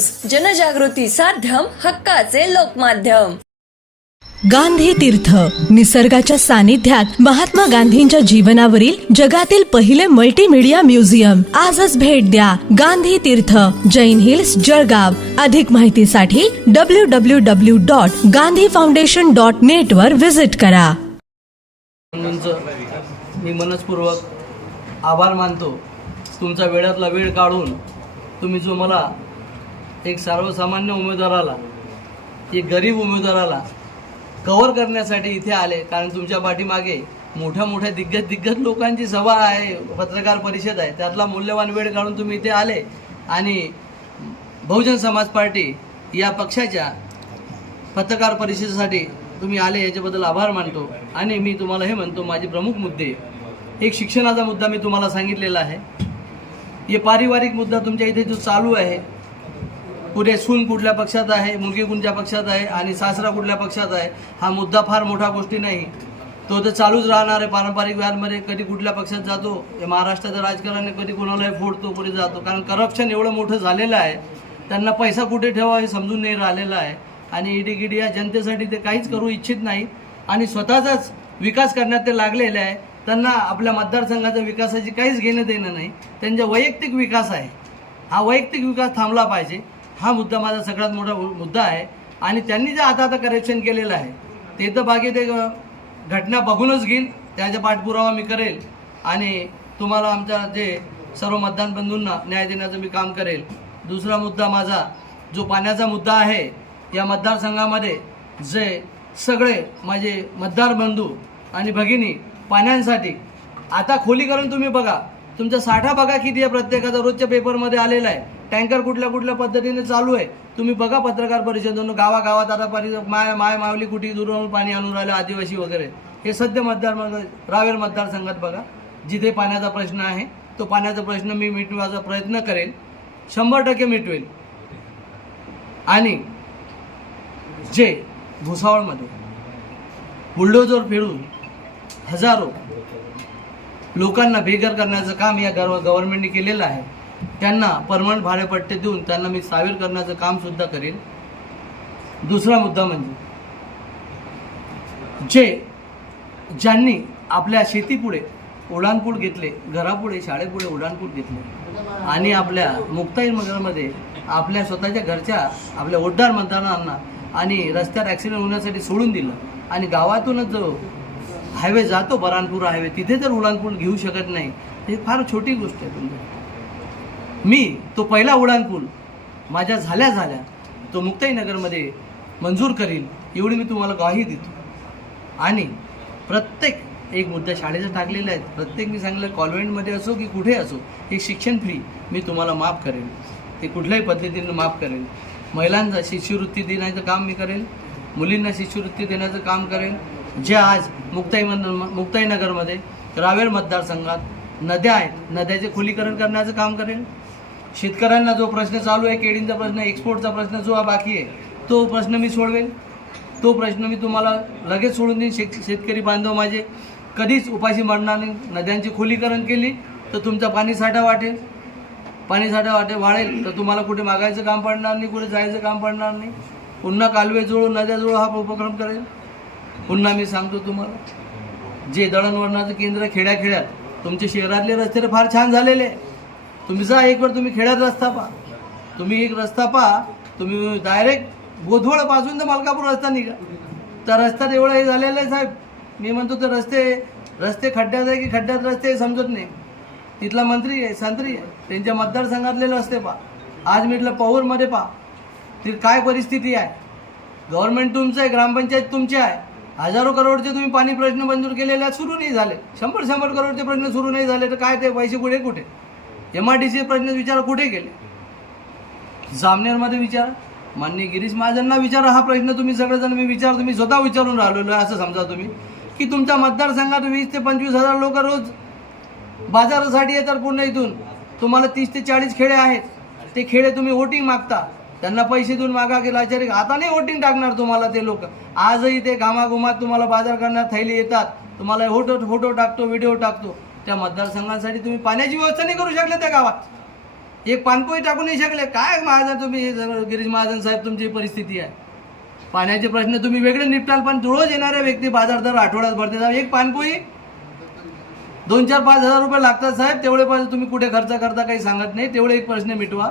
News जनजागृती साध्यम हक्काचे लोकमाध्यम. गांधी तीर्थ निसर्गाच्या सानिध्यात महात्मा गांधींच्या जीवनावरील जगातील पहिले मल्टीमीडिया म्युझियम आजच भेट द्या गांधी तीर्थ जैन हिल्स जळगाव. अधिक माहितीसाठी W W W dot Gandhi foundation dot net वर विजिट करा. मी मनस्पूर्वक आभार मानतो. तुमचा वेळातला वेळ काढून तुम्ही जो मला एक सर्वसामान्य उमेदवाराला एक गरीब उमेदवाराला कव्हर करण्यासाठी इथे आले. कारण तुमच्या पाठीमागे मोठ्या मोठ्या दिग्गज दिग्गज लोकांची सभा आहे पत्रकार परिषद आहे. त्यातला मूल्यवान वेळ काढून तुम्ही इथे आले आणि बहुजन समाज पार्टी या पक्षाच्या पत्रकार परिषदेसाठी तुम्ही आले याच्याबद्दल आभार मानतो. आणि मी तुम्हाला हे म्हणतो माझे प्रमुख मुद्दे एक शिक्षणाचा मुद्दा मी तुम्हाला सांगितलेला आहे. हे पारिवारिक मुद्दा तुमच्या इथे जो चालू आहे पुढे सून कुठल्या पक्षात आहे मुलगी कोणत्या पक्षात आहे आणि सासरा कुठल्या पक्षात आहे हा मुद्दा फार मोठा गोष्टी नाही. तो तर चालूच राहणार आहे पारंपरिक व्याजमध्ये कधी कुठल्या पक्षात जातो हे महाराष्ट्राचं राजकारण कधी कोणालाही फोडतो कुठे जातो. कारण करप्शन एवढं मोठं झालेलं आहे त्यांना पैसा कुठे ठेवा हे समजून नाही राहिलेलं आहे. आणि ईडी गिडी या जनतेसाठी ते काहीच करू इच्छित नाही. आणि स्वतःचाच विकास करण्यात ते लागलेले आहे. त्यांना आपल्या मतदारसंघाच्या विकासाची काहीच घेणं देणं नाही. त्यांचा वैयक्तिक विकास आहे. हा वैयक्तिक विकास थांबला पाहिजे. हा मुद्दा माझा सगळ्यात मोठा मुद्दा आहे. आणि त्यांनी जे आता आता करेक्शन केलेलं आहे ते तर बाकी ते घटना बघूनच घेईल त्याचा पाठपुरावा मी करेल. आणि तुम्हाला आमच्या जे सर्व मतदान बंधूंना न्याय देण्याचं मी काम करेल. दुसरा मुद्दा माझा जो पाण्याचा मुद्दा आहे या मतदारसंघामध्ये जे सगळे माझे मतदार बंधू आणि भगिनी पाण्यासाठी आता खोलीकरण तुम्ही बघा. तुमचा साठा बघा किती आहे प्रत्येकाचा. रोजच्या पेपरमध्ये आलेला आहे. टँकर कुठल्या कुठल्या पद्धतीने चालू आहे तुम्ही बघा पत्रकार परिषदेतून गावागावात आता परि माय माय मावली कुठे दुरून पाणी आणून राहिलं आदिवासी वगैरे. हे सध्या मतदार रावेर मतदारसंघात बघा जिथे पाण्याचा प्रश्न आहे तो पाण्याचा प्रश्न मी मिटवायचा प्रयत्न करेन. शंभर टक्के मिटवेल आणि जे भुसावळमध्ये बुलडोजर फिरून हजारो लोकांना बेघर करण्याचं काम या गर्व गव्हर्नमेंटने केलेलं आहे त्यांना परमनंट भाडेपट्टे देऊन त्यांना मी सावीर करण्याचं काम सुद्धा दुसरा मुद्दा म्हणजे जे ज्यांनी आपल्या शेतीपुढे उडाणपूड घेतले घरापुढे शाळेपुढे उडाणपूड घेतले आणि आपल्या मुक्ताई नगरमध्ये आपल्या स्वतःच्या घरच्या आपल्या ओड्डार मतदारांना आणि रस्त्यात ॲक्सिडेंट होण्यासाठी सोडून दिलं आणि गावातूनच जो हायवे जातो बरानपूर हायवे तिथे जर उडाणपूल घेऊ शकत नाही हे फार छोटी गोष्ट आहे तुमच्या मी तो पहिला उडाणपूल माझ्या झाल्या झाल्या तो मुक्ताईनगरमध्ये मंजूर करील एवढी मी तुम्हाला ग्वाही देतो. आणि प्रत्येक एक मुद्दा शाळेचा टाकलेला आहे प्रत्येक मी सांगलं कॉन्व्हेंटमध्ये असो की कुठे असो एक शिक्षण फ्री मी तुम्हाला माफ करेल ते कुठल्याही पद्धतीनं माफ करेल महिलांचा शिष्यवृत्ती देण्याचं काम मी करेल मुलींना शिष्यवृत्ती देण्याचं काम करेल जे आज मुक्ताई मुक्ताईनगरमध्ये रावेर मतदारसंघात नद्या आहेत नद्याचे खुलीकरण करण्याचं काम करेल शेतकऱ्यांना जो प्रश्न चालू आहे केळींचा प्रश्न एक्सपोर्टचा प्रश्न जो बाकी आहे तो प्रश्न मी सोडवेल तो प्रश्न मी तुम्हाला लगेच सोडून देईन. शेत शेतकरी बांधव माझे कधीच उपाशी मरणार नाही. नद्यांची खोलीकरण केली तर तुमचा पाणीसाठा वाटेल. पाणीसाठा वाटे वाढेल तर तुम्हाला कुठे मागायचं काम पडणार नाही कुठे जायचं काम पडणार नाही. पुन्हा कालवे जुळू नद्या जुळू हा उपक्रम करेल. पुन्हा मी सांगतो तुम्हाला जे दळणवळणाचं केंद्र खेड्याखेड्यात तुमचे शहरातले रस्ते तर फार छान झालेले आहे. तुम्ही जा एक वेळ तुम्ही खेड्यात रस्ता पहा. तुम्ही एक रस्ता पहा तुम्ही डायरेक्ट बोधवळपासून तर मलकापूर रस्ता निघा. तर रस्त्यात एवढं हे झालेलं आहे साहेब. मी म्हणतो तर रस्ते रस्ते खड्ड्यात आहे की खड्ड्यात रस्ते समजत नाही. तिथला मंत्री आहे संत्री आहे. त्यांच्या मतदारसंघातले रस्ते पहा. आज म्हटलं पौरमध्ये पहा. तिथे काय परिस्थिती आहे? गव्हर्नमेंट तुमचं आहे ग्रामपंचायत तुमची आहे. हजारो करोडचे तुम्ही पाणी प्रश्न मंजूर केलेले सुरू नाही झाले. शंभर शंभर करोडचे प्रश्न सुरू नाही झाले तर काय ते पैसे कुठे कुठे? एम आर डी सी प्रश्न विचार कुठे गेले जामनेरमध्ये विचारा. माननीय गिरीश महाजनना विचारा. हा प्रश्न तुम्ही सगळेजण मी विचार तुम्ही स्वतः विचारून राहिलेलो आहे असं समजा तुम्ही. की तुमच्या मतदारसंघात वीस ते पंचवीस हजार लोक रोज बाजारासाठी येतात पूर्ण इथून. तुम्हाला तीस ते चाळीस खेडे आहेत. ते खेडे तुम्ही वोटिंग मागता. त्यांना पैसे देऊन मागा की लाचारी. आता नाही वोटिंग टाकणार तुम्हाला ते लोक. आजही ते घामाघुमात तुम्हाला बाजार करण्यात थैली येतात. तुम्हाला फोटो फोटो टाकतो व्हिडिओ टाकतो. त्या मतदारसंघांसाठी तुम्ही पाण्याची व्यवस्था नाही करू शकले त्या गावात. एक पानपोई टाकू नाही शकले. काय महाजन तुम्ही? हे गिरीश महाजन साहेब तुमची परिस्थिती आहे. पाण्याचे प्रश्न तुम्ही वेगळे निपटाल पण रोज येणाऱ्या व्यक्ती बाजार दर आठवड्यात भरते. साहेब एक पानपोई? दोन चार पाच हजार रुपये लागतात साहेब. तेवढे पैसे तुम्ही कुठे खर्च करता काही सांगत नाही. तेवढे एक प्रश्न मिटवा.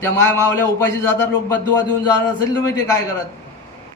त्या माय मावल्या उपाशी जातात लोक बद्दुवा देऊन जाणार असेल तुम्ही ते काय करत?